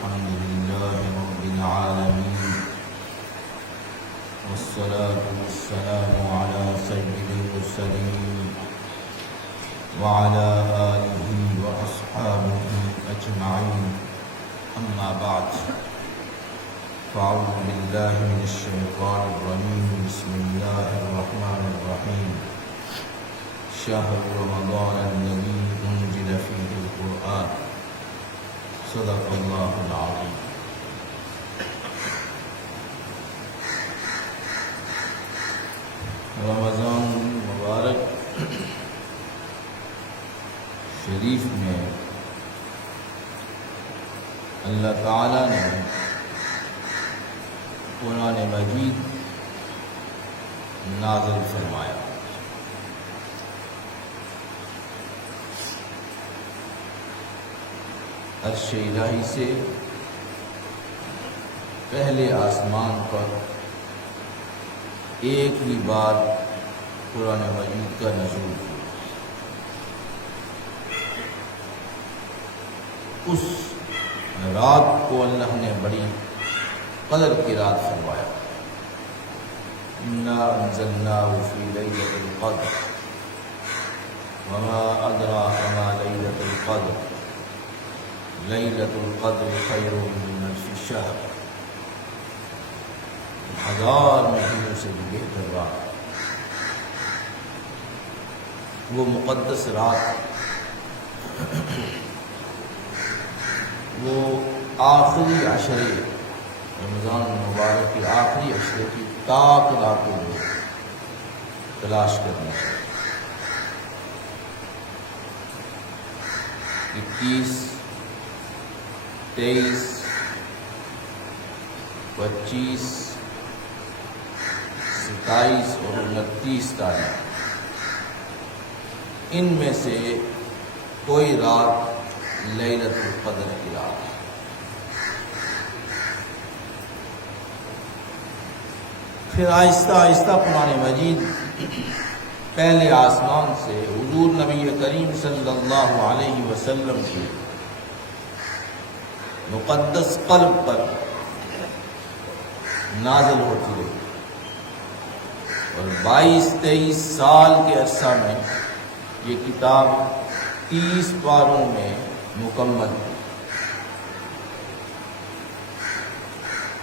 الحمد لله رب العالمين، والصلاة والسلام على سيد المرسلين وعلى آله وأصحابه أجمعين. أما بعد، فأعوذ بالله من الشيطان الرجيم. بسم الله الرحمن الرحيم. شهر رمضان الذي أنزل فيه القرآن. صدق الله العظيم. رمضان مبارک شریف میں اللہ تعالیٰ نے قرآن مجید نازل فرمایا. عرش الہی سے پہلے آسمان پر ایک ہی بار قرآن مجید کا نزول ہوا. اس رات کو اللہ نے بڑی قدر کی رات فرمایا. انا انزلناه فی لیلۃ القدر وما ادراک ما لیلۃ القدر لیلۃ القدر خیر من الف شہر. 1000 مہینوں سے بھی بہتر رات. وہ مقدس رات، وہ آخری عشرے رمضان المبارک کی آخری عشرے کی تاک راتوں میں تلاش کرنی چاہیے. 21، 23، 25، 27 اور 29 تاریخ، ان میں سے کوئی رات لیلۃ القدر کی رات ہے. پھر آہستہ آہستہ قرآن مجید پہلے آسمان سے حضور نبی کریم صلی اللہ علیہ وسلم کی مقدس قلب پر نازل ہوتی رہی، اور 22-23 سال کے عرصہ میں یہ کتاب 30 پاروں میں مکمل ہوئی.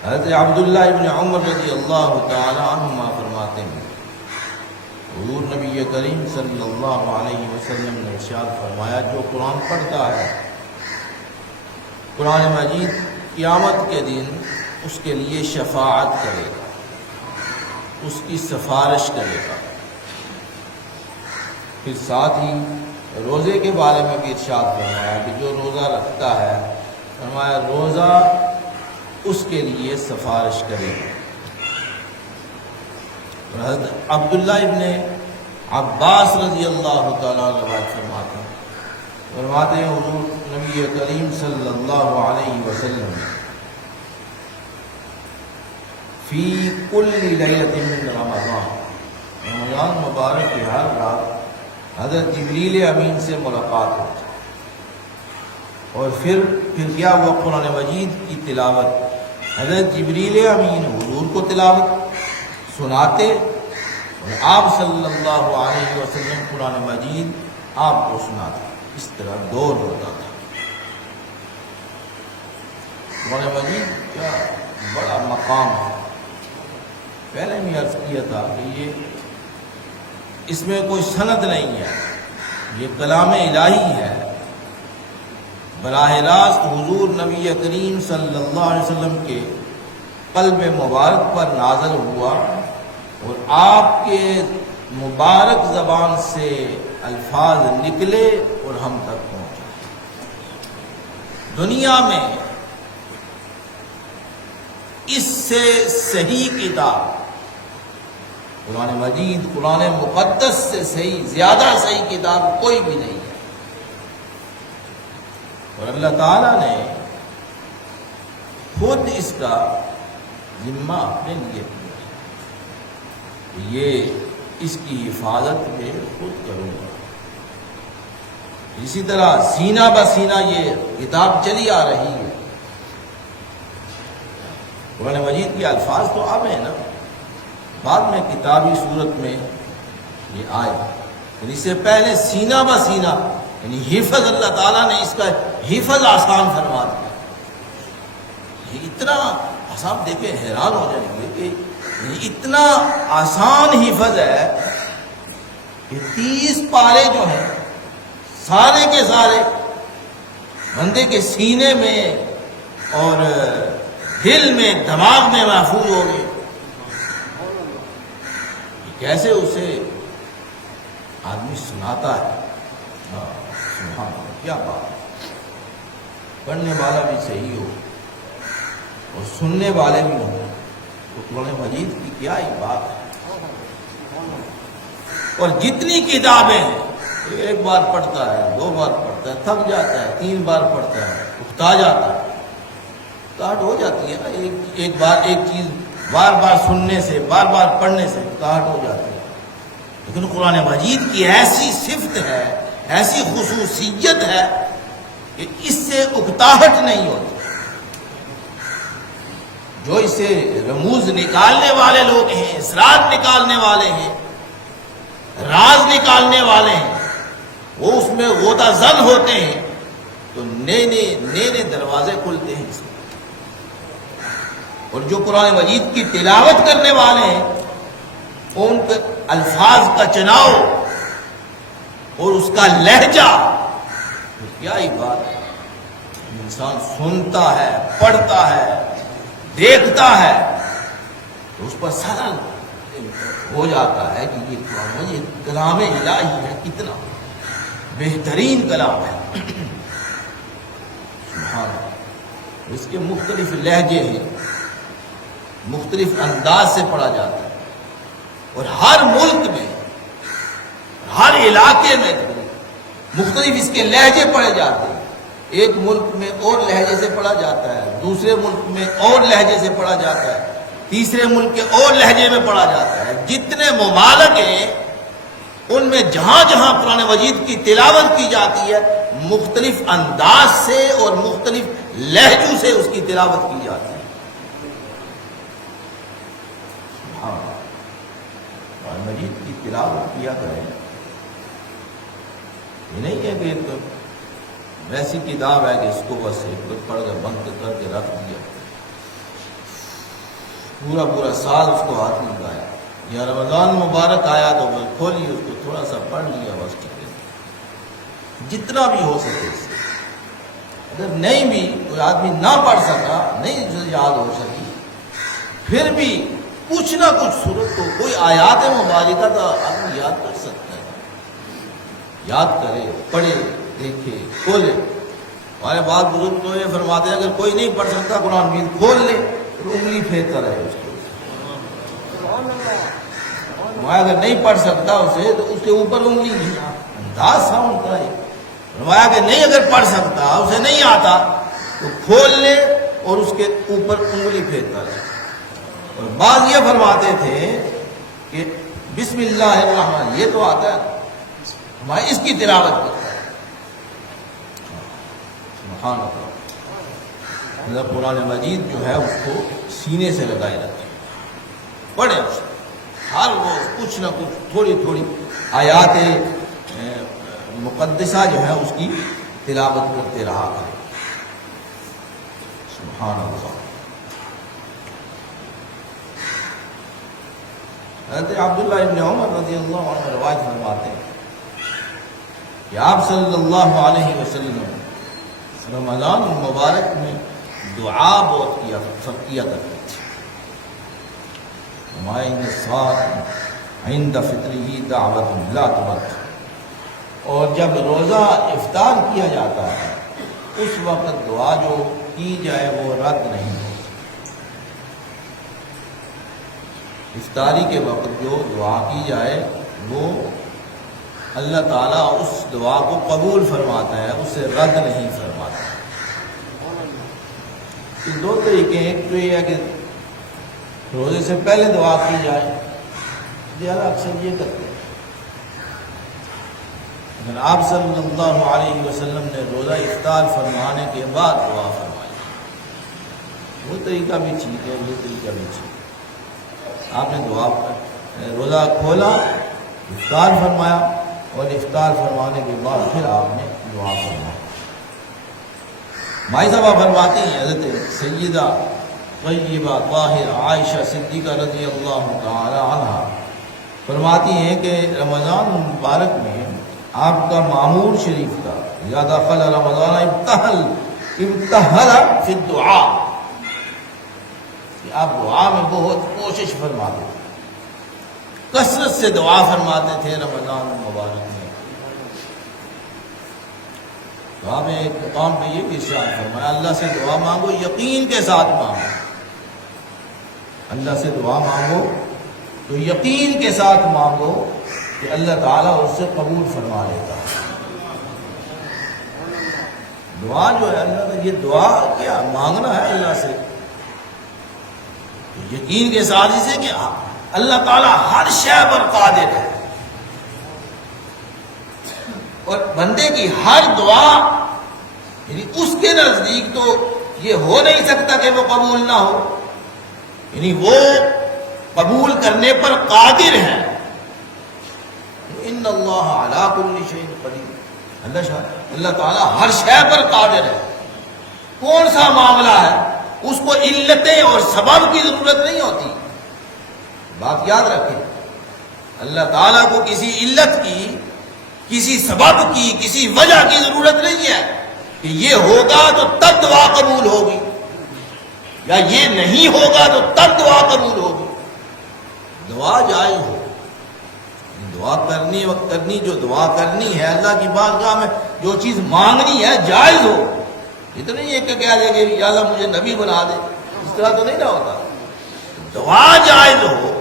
حضرت عبداللہ ابن عمر رضی اللہ تعالی عنہما فرماتے ہیں، حضور نبی کریم صلی اللہ علیہ وسلم نے ارشاد فرمایا، جو قرآن پڑھتا ہے قرآن مجید قیامت کے دن اس کے لیے شفاعت کرے گا، اس کی سفارش کرے گا. پھر ساتھ ہی روزے کے بارے میں بھی ارشاد فرمایا کہ جو روزہ رکھتا ہے، فرمایا روزہ اس کے لیے سفارش کرے گا. حضرت عبداللہ ابن عباس رضی اللہ تعالیٰ روایت فرماتے ہیں حضور نبی کریم صلی اللہ علیہ وسلم فی کل لیلۃ من رمضان مبارک کی ہر رات حضرت جبریل امین سے ملاقات ہوتی، اور پھر کیا ہوا، قرآن مجید کی تلاوت. حضرت جبریل امین حضور کو تلاوت سناتے، اور آپ صلی اللہ علیہ وسلم قرآن مجید آپ کو سناتے. اس طرح دور ہوتا تھا. قرآن مجید کا بڑا مقام ہے. پہلے بھی عرض کیا تھا کہ یہ اس میں کوئی سند نہیں ہے، یہ کلام الہی ہے، براہ راست حضور نبی کریم صلی اللہ علیہ وسلم کے قلب مبارک پر نازل ہوا، اور آپ کے مبارک زبان سے الفاظ نکلے اور ہم تک پہنچے. دنیا میں اس سے صحیح کتاب قرآن مجید، قرآن مقدس سے زیادہ صحیح کتاب کوئی بھی نہیں ہے. اور اللہ تعالیٰ نے خود اس کا ذمہ اپنے لیے کیا، یہ اس کی حفاظت میں خود کروں گا. اسی طرح سینہ بہ سینہ یہ کتاب چلی آ رہی ہے. قرآن مجید کے الفاظ تو اب ہیں نا، بعد میں کتابی صورت میں یہ آئے، یعنی اس سے پہلے سینہ بہ سینہ، یعنی حفظ اللہ تعالیٰ نے اس کا حفظ آسان فرما دیا. یہ اتنا آسان، دیکھیں حیران ہو جائیں گے کہ اتنا آسان حفظ ہے کہ 30 پارے جو ہیں سارے کے سارے بندے کے سینے میں اور دل میں، دماغ میں محفوظ ہو گئے. کیسے اسے آدمی سناتا ہے، سبحان اللہ، کیا بات. پڑھنے والا بھی صحیح ہو اور سننے والے بھی ہوں تو قرآن مجید کی کیا ہی بات ہے. اور جتنی کتابیں ہیں، ایک بار پڑھتا ہے، 2 بار پڑھتا ہے، تھک جاتا ہے، 3 بار پڑھتا ہے، اکتا جاتا ہے، کاٹ ہو جاتی ہے. ایک بار ایک چیز بار بار سننے سے، بار بار پڑھنے سے کاٹ ہو جاتی ہے. لیکن قرآن مجید کی ایسی صفت ہے، ایسی خصوصیت ہے کہ اس سے اکتاہٹ نہیں ہوتی. جو اسے رموز نکالنے والے لوگ ہیں، اسرار نکالنے والے ہیں، راز نکالنے والے ہیں، وہ اس میں غوطہ زن ہوتے ہیں تو نئے دروازے کھلتے ہیں اس میں. اور جو قرآن مجید کی تلاوت کرنے والے ہیں ان کے الفاظ کا چناؤ اور اس کا لہجہ، کیا ہی بات ہے. انسان سنتا ہے، پڑھتا ہے، دیکھتا ہے تو اس پر سرل ہو جاتا ہے کہ یہ کلام الہی ہے، کتنا بہترین کلام ہے. سبحان اللہ. اس کے مختلف لہجے ہیں، مختلف انداز سے پڑھا جاتا ہے، اور ہر ملک میں، ہر علاقے میں مختلف اس کے لہجے پڑھے جاتے ہیں. ایک ملک میں اور لہجے سے پڑھا جاتا ہے، دوسرے ملک میں اور لہجے سے پڑھا جاتا ہے، تیسرے ملک کے اور لہجے میں پڑھا جاتا ہے. جتنے ممالک ہیں ان میں جہاں جہاں قرآن مجید کی تلاوت کی جاتی ہے، مختلف انداز سے اور مختلف لہجوں سے اس کی تلاوت کی جاتی ہے. قرآن مجید کی تلاوت کیا کریں. یہ نہیں ہے کہ ویسی کتاب ہے کہ اس کو بس ایک پڑھ کر بند کر کے رکھ دیا، پورا سال اس کو ہاتھ نہیں لگایا. یا رمضان مبارک آیا تو کھولی اس کو، تھوڑا سا پڑھ لیا بس. جتنا بھی ہو سکے. اگر نہیں بھی کوئی آدمی نہ پڑھ سکا، نہیں یاد ہو سکی، پھر بھی کچھ نہ کچھ صورت کو، کوئی آیات مبارکہ تو آدمی یاد کر سکتا ہے. یاد کرے، پڑھے، دیکھے، کھولے. ہمارے بعض بزرگ تو یہ فرماتے ہیں اگر کوئی نہیں پڑھ سکتا قرآن مجید کھول لے تو انگلی پھیرتا رہے اس کو. اگر نہیں پڑھ سکتا اسے تو اس کے اوپر انگلی نہیں، انداز ساؤنڈ کا ہے. فرمایا کہ نہیں اگر پڑھ سکتا، اسے نہیں آتا تو کھول لے اور اس کے اوپر انگلی پھیرتا رہے. اور بعض یہ فرماتے تھے کہ بسم اللہ الرحمن، یہ تو آتا ہے ہمارے، اس کی تلاوت کرتا ہے. سبحان اللہ. قرآن مجید جو ہے اس کو سینے سے لگائے رکھے، پڑھے اس کو ہر روز کچھ نہ کچھ تھوڑی تھوڑی آیات مقدسہ جو ہے اس کی تلاوت کرتے رہا کرے. سبحان اللہ. حضرت عبداللہ ابن عمر رضی اللہ عنہ روایت فرماتے ہیں کہ آپ صلی اللہ علیہ وسلم رمضان المبارک میں دعا بہت کیا کرتے تھے. ہمارے عند فطرہ دعوت لا ترد. اور جب روزہ افطار کیا جاتا ہے اس وقت دعا جو کی جائے وہ رد نہیں ہوتی. افطاری کے وقت جو دعا کی جائے وہ اللہ تعالیٰ اس دعا کو قبول فرماتا ہے، اسے رد نہیں فرماتا. دو طریقے ہیں. ایک تو یہ ہے کہ روزے سے پہلے دعا کی جائے، زیادہ اکثر یہ کرتے ہیں. لیکن آپ صلی اللہ علیہ وسلم نے روزہ افطار فرمانے کے بعد دعا فرمائی. وہ طریقہ بھی ٹھیک ہے، یہ طریقہ بھی ٹھیک ہے۔ آپ نے دعا روزہ کھولا، افطار فرمایا، اور افطار فرمانے کے بعد پھر آپ نے دعا فرمائی۔ مائی صاحبہ فرماتی ہیں حضرت سیدہ طیبہ طاہر عائشہ صدیقہ رضی اللہ تعالی عنہ فرماتی ہیں کہ رمضان مبارک میں آپ کا معمول شریف تھا، یا دخل رمضان ابتہل فی الدعاء، کہ آپ دعا میں بہت کوشش فرماتے تھے، کثرت سے دعا فرماتے تھے رمضان مبارک میں۔ تو آپ نے ایک مقام پہ یہ بھی ارشاد فرمایا، اللہ سے دعا مانگو یقین کے ساتھ مانگو، اللہ سے دعا مانگو تو یقین کے ساتھ مانگو کہ اللہ تعالیٰ اس سے قبول فرما لیتا ہے۔ دعا جو ہے اللہ کا، یہ دعا کیا مانگنا ہے اللہ سے، تو یقین کے ساتھ اسے کہ اللہ تعالیٰ ہر شے پر قادر ہے، اور بندے کی ہر دعا یعنی اس کے نزدیک تو یہ ہو نہیں سکتا کہ وہ قبول نہ ہو، یعنی وہ قبول کرنے پر قادر ہے۔ ان اللہ علی کل شیء قدیر، اللہ تعالیٰ ہر شے پر قادر ہے۔ کون سا معاملہ ہے اس کو علتیں اور سبب کی ضرورت نہیں ہوتی، بات یاد رکھیں، اللہ تعالیٰ کو کسی علت کی، کسی سبب کی، کسی وجہ کی ضرورت نہیں ہے کہ یہ ہوگا تو تب دعا قبول ہوگی، یا یہ نہیں ہوگا تو تب دعا قبول ہوگی۔ دعا جائز ہو، دعا کرنی جو دعا کرنی ہے اللہ کی بارگاہ میں، جو چیز مانگنی ہے جائز ہو، یہ تو نہیں ہے کہ کہہ دے کہ یا اللہ مجھے نبی بنا دے، اس طرح تو نہیں نہ ہوتا۔ دعا جائز ہو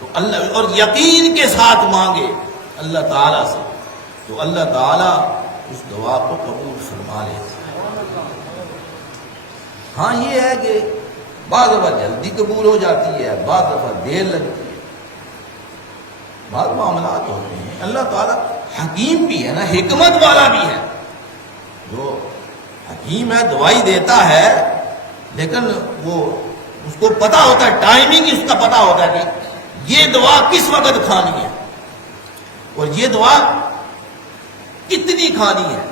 تو اللہ، اور یقین کے ساتھ مانگے اللہ تعالیٰ سے، تو اللہ تعالیٰ اس دعا کو قبول فرما لیتا ہے۔ ہاں یہ ہے کہ بعض دفعہ جلدی قبول ہو جاتی ہے، بعض دفعہ دیر لگتی ہے، بعض معاملات ہوتے ہیں۔ اللہ تعالیٰ حکیم بھی ہے نا، حکمت والا بھی ہے، جو حکیم ہے دوائی دیتا ہے، لیکن وہ اس کو پتا ہوتا ہے، ٹائمنگ اس کا پتا ہوتا ہے کہ یہ دعا کس وقت کھانی ہے اور یہ دعا کتنی کھانی ہے۔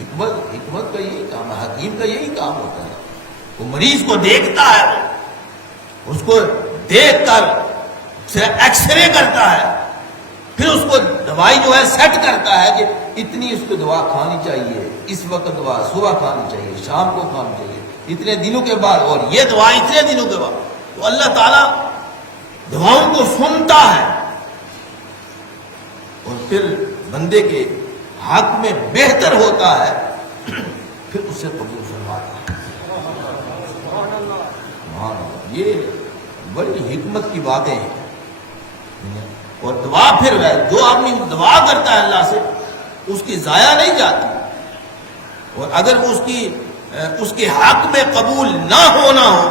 حکمت کا یہی کام ہے، حکیم کا یہی کام ہوتا ہے۔ وہ مریض کو دیکھتا ہے، اس کو دیکھ کر ایکس رے کرتا ہے، پھر اس کو دوائی جو ہے سیٹ کرتا ہے کہ اتنی اس کو دوا کھانی چاہیے، اس وقت دوا صبح کھانی چاہیے، شام کو کھانی چاہیے، اتنے دنوں کے بعد، اور یہ دعا اتنے دنوں کے بعد۔ تو اللہ تعالیٰ دعاؤں کو سنتا ہے اور پھر بندے کے حق میں بہتر ہوتا ہے، پھر اسے قبول فرماتا ہے۔ یہ بڑی حکمت کی باتیں ہیں۔ اور دعا پھر ہے، جو آدمی دعا کرتا ہے اللہ سے، اس کی ضائع نہیں جاتی، اور اگر وہ اس کے حق میں قبول نہ ہونا ہو،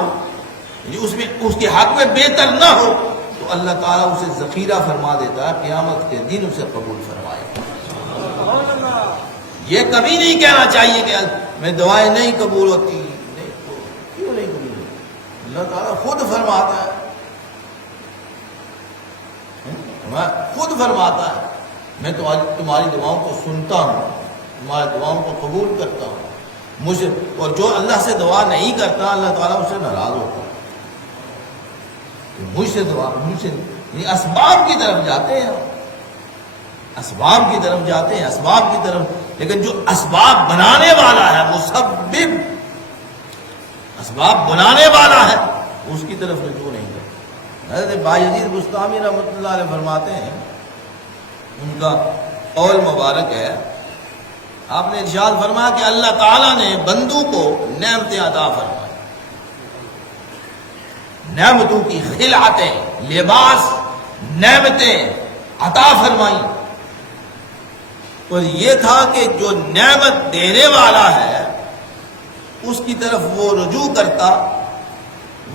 یعنی اس کے حق میں بہتر نہ ہو، تو اللہ تعالیٰ اسے ذخیرہ فرما دیتا ہے، قیامت کے دن اسے قبول فرمائے۔ یہ کبھی نہیں کہنا چاہیے کہ میں دعائیں نہیں قبول ہوتی، نہیں، کیوں نہیں قبول ہوتی؟ اللہ تعالیٰ خود فرماتا ہے، خود فرماتا ہے میں تمہاری دعاؤں کو سنتا ہوں، تمہاری دعاؤں کو قبول کرتا ہوں مجھے، اور جو اللہ سے دعا نہیں کرتا اللہ تعالیٰ اسے ناراض ہوتا ہے۔ مجھ سے یعنی اسباب کی طرف جاتے ہیں، اسباب کی طرف جاتے ہیں، اسباب کی طرف، لیکن جو اسباب بنانے والا ہے، مسبب اسباب بنانے والا ہے، اس کی طرف رجوع نہیں کرتا۔ حضرت بایزید بستامی رحمۃ اللہ علیہ فرماتے ہیں، ان کا قول مبارک ہے، آپ نے ارشاد فرمایا کہ اللہ تعالیٰ نے بندوں کو نعمتیں عطا فرمائی، نعمتوں کی خلعتیں، لباس، نعمتیں عطا فرمائی، اور یہ تھا کہ جو نعمت دینے والا ہے اس کی طرف وہ رجوع کرتا،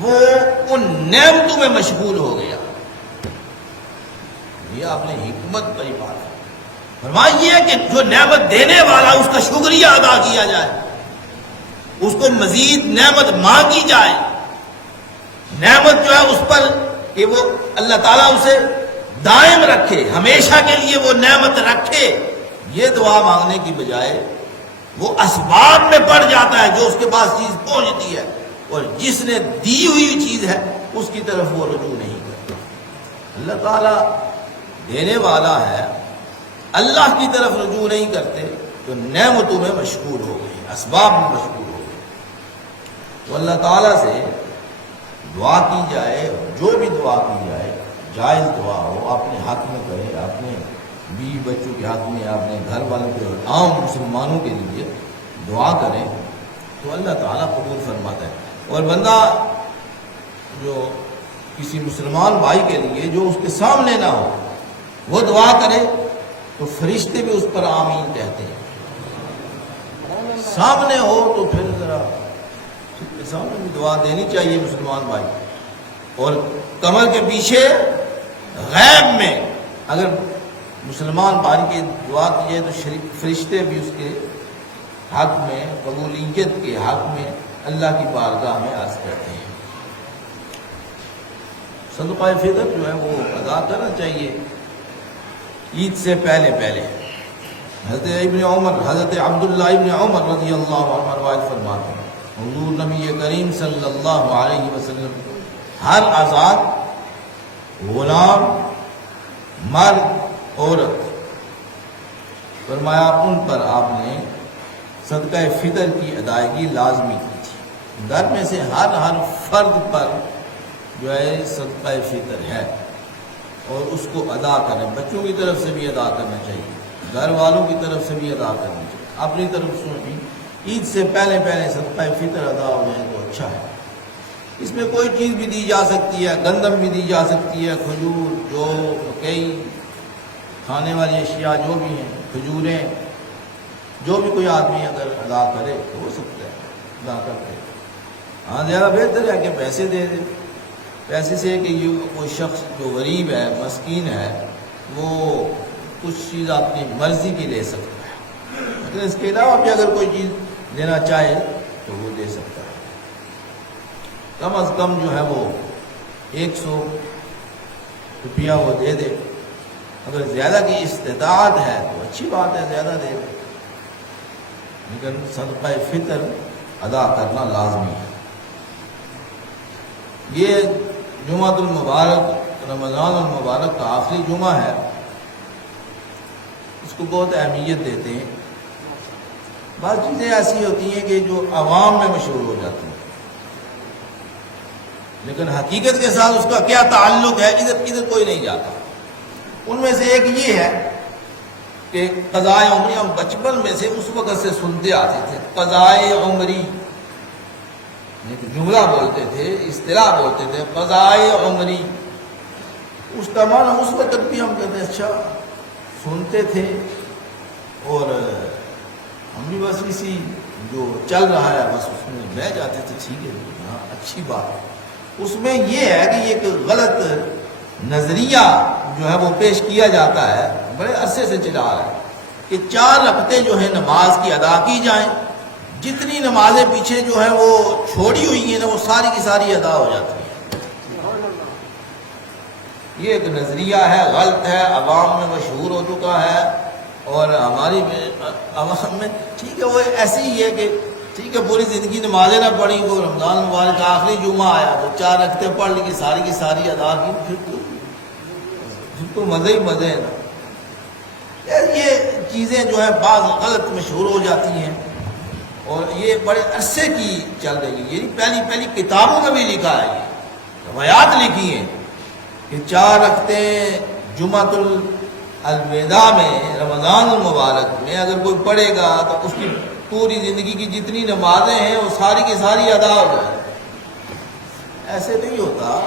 وہ ان نعمتوں میں مشغول ہو گیا۔ یہ آپ نے حکمت بڑی بات ہے، فرمائیے کہ جو نعمت دینے والا اس کا شکریہ ادا کیا جائے، اس کو مزید نعمت مانگی جائے، نعمت جو ہے اس پر کہ وہ اللہ تعالیٰ اسے دائم رکھے، ہمیشہ کے لیے وہ نعمت رکھے، یہ دعا مانگنے کی بجائے وہ اسباب میں پڑ جاتا ہے جو اس کے پاس چیز پہنچتی ہے، اور جس نے دی ہوئی چیز ہے اس کی طرف وہ رجوع نہیں کرتا۔ اللہ تعالیٰ دینے والا ہے، اللہ کی طرف رجوع نہیں کرتے تو نعمتوں میں مشغول ہو گئے، اسباب میں مشغول ہو گئے۔ تو اللہ تعالیٰ سے دعا کی جائے، جو بھی دعا کی جائے جائز دعا ہو، اپنے حق میں کرے، اپنے بیوی بچوں کے حق میں، اپنے گھر والوں کے اور عام مسلمانوں کے لیے دعا کریں تو اللہ تعالیٰ قبول فرماتا ہے۔ اور بندہ جو کسی مسلمان بھائی کے لیے جو اس کے سامنے نہ ہو وہ دعا کرے تو فرشتے بھی اس پر آمین کہتے ہیں، سامنے ہو تو پھر ذرا اس کے سامنے بھی دعا دینی چاہیے مسلمان بھائی۔ اور کمر کے پیچھے غیب میں اگر مسلمان بھائی کی دعا کی جائے تو فرشتے بھی اس کے حق میں، قبولیت کے حق میں اللہ کی بارگاہ میں عرض کرتے ہیں۔ صدقہ فطر جو ہے وہ ادا کرنا چاہیے عید سے پہلے پہلے۔ حضرت عبداللہ ابن عمر رضی اللہ عنہ روایت فرماتے ہیں حضور نبی کریم صلی اللہ علیہ وسلم ہر آزاد غلام، مرد، عورت فرمایا ان پر آپ نے صدقہ فطر کی ادائیگی لازمی کی تھی۔ گھر میں سے ہر فرد پر جو ہے صدقہ فطر ہے اور اس کو ادا کریں، بچوں کی طرف سے بھی ادا کرنا چاہیے، گھر والوں کی طرف سے بھی ادا کرنا چاہیے، اپنی طرف سے بھی عید سے پہلے پہلے صدقہ فطر ادا ہو جائے تو اچھا ہے۔ اس میں کوئی چیز بھی دی جا سکتی ہے، گندم بھی دی جا سکتی ہے، کھجور، جو مکئی، کھانے والی اشیاء جو بھی ہیں، کھجوریں، جو بھی کوئی آدمی اگر ادا کرے تو ہو سکتا ہے ادا کر دے۔ ہاں زیادہ بہتر ہے کہ پیسے دے دے، پیسے سے کہ یہ کوئی شخص جو غریب ہے، مسکین ہے، وہ کچھ چیز اپنی مرضی کی لے سکتا ہے، لیکن اس کے علاوہ بھی اگر کوئی چیز دینا چاہے تو وہ دے سکتا ہے۔ کم از کم جو ہے وہ 100 روپیہ وہ دے دے، اگر زیادہ کی استطاعت ہے تو اچھی بات ہے، زیادہ دے دے، لیکن صدقہ فطر ادا کرنا لازمی ہے۔ یہ جمعۃ المبارک، رمضان المبارک کا آخری جمعہ ہے، اس کو بہت اہمیت دیتے ہیں۔ بعض چیزیں ایسی ہوتی ہیں کہ جو عوام میں مشہور ہو جاتی ہیں، لیکن حقیقت کے ساتھ اس کا کیا تعلق ہے ادھر کوئی نہیں جاتا۔ ان میں سے ایک یہ ہے کہ قضائے عمری، ہم بچپن میں سے اس وقت سے سنتے آتے تھے، قضائے عمری ایک جملہ بولتے تھے، اصطلاح بولتے تھے، قضائے عمری، اس کا معنی اس وقت بھی ہم کہتے ہیں اچھا سنتے تھے، اور ہم بھی بس اسی جو چل رہا ہے بس اس میں بہ جاتے تھے، ٹھیک ہے ہاں اچھی بات۔ اس میں یہ ہے کہ یہ ایک غلط نظریہ جو ہے وہ پیش کیا جاتا ہے، بڑے عرصے سے چلا رہا ہے کہ 4 رکعتیں جو ہے نماز کی ادا کی جائیں، جتنی نمازیں پیچھے جو ہیں وہ چھوڑی ہوئی ہیں نا وہ ساری کی ساری ادا ہو جاتی ہیں۔ یہ ایک نظریہ ہے، غلط ہے، عوام میں مشہور ہو چکا ہے، اور ہماری عوام میں ٹھیک ہے وہ ایسی ہی ہے کہ ٹھیک ہے پوری زندگی نمازیں نہ پڑھی، وہ رمضان مبارک کا آخری جمعہ آیا تو 4 رکعتیں پڑھ لی کی ساری ادا کی، پھر تو مزے ہی مزے ہیں نا۔ یہ چیزیں جو ہے بعض غلط مشہور ہو جاتی ہیں، اور یہ بڑے عرصے کی چل رہی ہے، یہ پہلی کتابوں میں بھی لکھا ہے، یہ روایات لکھی ہیں کہ 4 رکعتیں جمعۃ الوداع میں، رمضان المبارک میں اگر کوئی پڑھے گا تو اس کی پوری زندگی کی جتنی نمازیں ہیں وہ ساری کی ساری ادا ہو جائیں۔ ایسے نہیں ہوتا،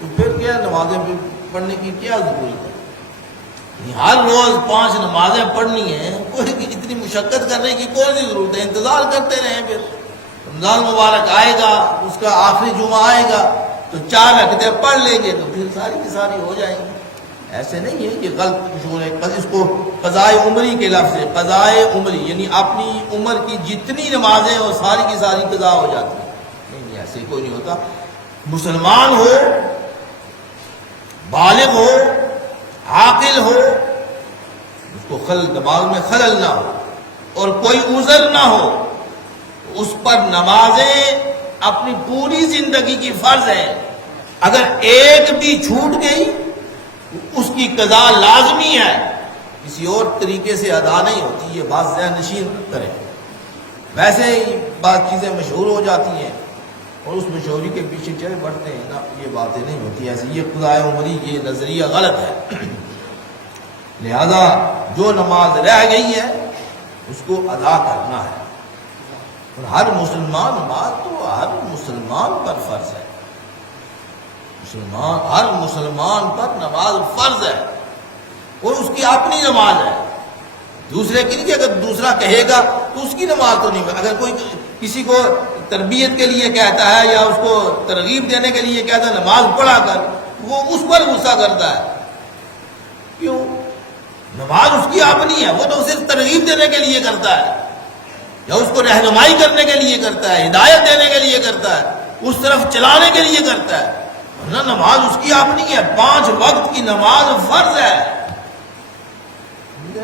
تو پھر کیا نمازیں پڑھنے کی کیا ضرورت ہے؟ ہر روز 5 نمازیں پڑھنی ہیں، کوئی اتنی مشقت کرنے کی کوئی نہیں ضرورت ہے، انتظار کرتے رہیں، پھر رمضان مبارک آئے گا، اس کا آخری جمعہ آئے گا تو 4 رکعتیں پڑھ لیں گے تو پھر ساری کی ساری ہو جائیں گی۔ ایسے نہیں ہے، یہ غلط مشہور ہے. اس کو قضائے عمری کے لفظ ہے، قضائے عمری یعنی اپنی عمر کی جتنی نمازیں وہ ساری کی ساری قضا ہو جاتی ہیں. نہیں، ایسے کوئی نہیں ہوتا. مسلمان ہو، بالغ ہو، عاقل ہو، اس کو دماغ میں خلل نہ ہو اور کوئی عذر نہ ہو، اس پر نمازیں اپنی پوری زندگی کی فرض ہے. اگر ایک بھی چھوٹ گئی اس کی قضا لازمی ہے، کسی اور طریقے سے ادا نہیں ہوتی. یہ بات ذہن نشین کریں. ویسے ہی بعض چیزیں مشہور ہو جاتی ہیں اور اس مشہوری کے پیچھے چلے بڑھتے ہیں نا، یہ باتیں نہیں ہوتی ایسی. یہ قضائے عمری یہ نظریہ غلط ہے. لہذا جو نماز رہ گئی ہے اس کو ادا کرنا ہے. اور ہر مسلمان نماز تو ہر مسلمان پر فرض ہے. ہر مسلمان پر نماز فرض ہے اور اس کی اپنی نماز ہے، دوسرے کی نہیں. کہ اگر دوسرا کہے گا تو اس کی نماز تو نہیں. اگر کوئی کسی کو تربیت کے لیے کہتا ہے یا اس کو ترغیب دینے کے لیے کہتا ہے نماز پڑھا کر، وہ اس پر غصہ کرتا ہے. کیوں؟ نماز اس کی اپنی ہے، وہ تو صرف ترغیب دینے کے لیے کرتا ہے یا اس کو رہنمائی کرنے کے لیے کرتا ہے، ہدایت دینے کے لیے کرتا ہے، اس طرف چلانے کے لیے کرتا ہے. ورنہ نماز اس کی اپنی ہے. 5 وقت کی نماز فرض ہے.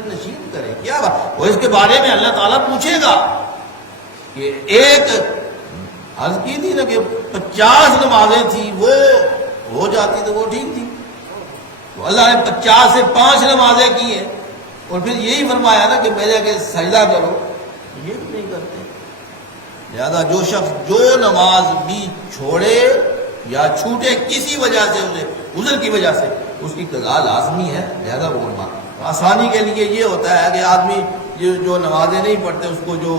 نشین کرے کیا بات. وہ اس کے بارے میں اللہ تعالیٰ پوچھے گا کہ ایک عرض کی تھی نا کہ 50 نمازیں تھیں، وہ ہو جاتی تو وہ ٹھیک تھی. تو اللہ نے 50 سے 5 نمازیں کی ہیں اور پھر یہی فرمایا نا کہ میرے کے سجدہ کرو. یہ بھی نہیں کرتے. لہذا جو شخص جو نماز بھی چھوڑے یا چھوٹے کسی وجہ سے، اسے عذر کی وجہ سے، اس کی قضا لازمی ہے. لہذا وہ آسانی کے لیے یہ ہوتا ہے کہ آدمی جو نمازیں نہیں پڑھتے اس کو جو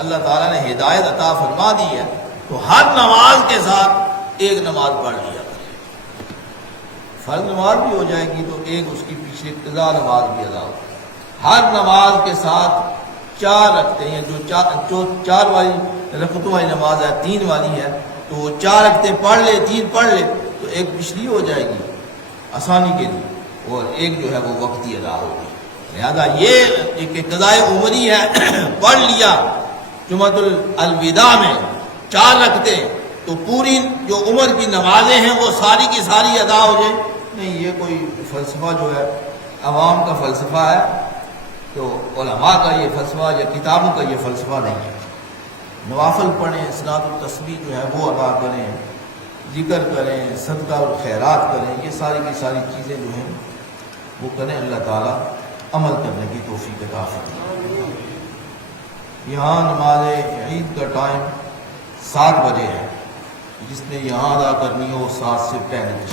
اللہ تعالیٰ نے ہدایت عطا فرما دی ہے تو ہر نماز کے ساتھ ایک نماز پڑھ لیا کرے. فرض نماز بھی ہو جائے گی تو ایک اس کی پیچھے قضا نماز بھی ادا ہو. ہر نماز کے ساتھ 4 رکھتے ہیں. جو 4 والی رکعتوں والی نماز ہے، 3 والی ہے، تو 4 رکعتیں پڑھ لے، 3 پڑھ لے تو ایک پچھلی ہو جائے گی آسانی کے لیے اور ایک جو ہے وہ وقتی ادا ہوگی. لہذا یہ ایک قضائے عمری ہے. پڑھ لیا جمعۃ الوداع میں 4 رکعتیں تو پوری جو عمر کی نمازیں ہیں وہ ساری کی ساری ادا ہو جائیں. نہیں، یہ کوئی فلسفہ جو ہے عوام کا فلسفہ ہے. تو علماء کا یہ فلسفہ یا کتابوں کا یہ فلسفہ نہیں ہے. نوافل پڑھیں، صلاۃ التسبیح جو ہے وہ ادا کریں، ذکر کریں، صدقہ اور خیرات کریں. یہ ساری کی ساری چیزیں جو ہیں وہ کریں. اللہ تعالیٰ عمل کرنے کی توفیق عطا فرمائے. یہاں نماز عید کا ٹائم 7 بجے ہے. جس نے یہاں ادا کرنی ہو 7 سے پہلے